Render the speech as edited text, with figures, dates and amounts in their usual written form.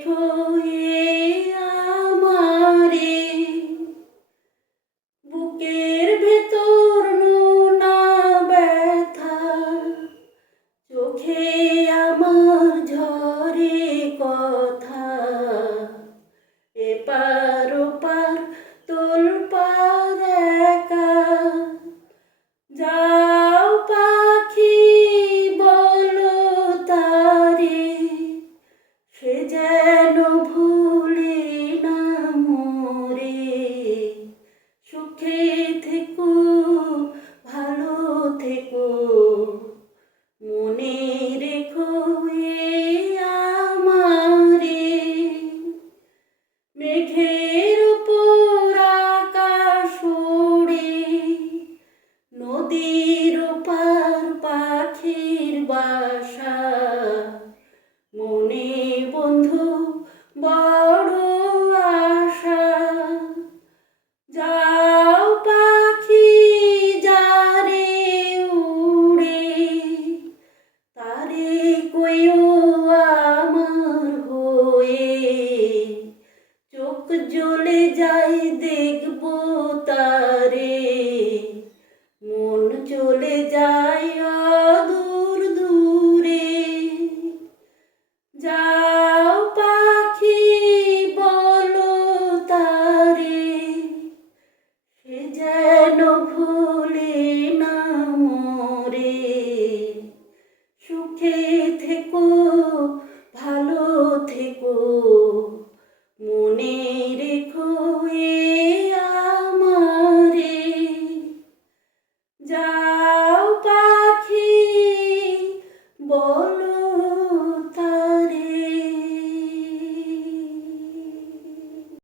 রেখো এ আমারে, বুকের ভেতর নোনা ব্যথা, চোখে আমার ঝরে কথা, এপার ওপার তোলপাড় একা। যাও পাখি বলো তারে, সে যেন ভুলে না মোরে। সুখে থেকো, ভালো থেকো, মনে রেখো এ আমারে। মেঘের উপর আকাশ ওড়ে, নদীর ওপার পাখির বাসা, মনে বন্ধু বড় আশা। যাও পাখি যারে উড়ে, তারে কইও আমার হয়ে। চোখ জ্বলে যাই দেখবো তারে, মন চলে যায় অদূর দূরে। যাও পাখি বলো তারে, সে যেন ভুলে না মোরে। সুখে থেকো, ভালো থেকো, মনে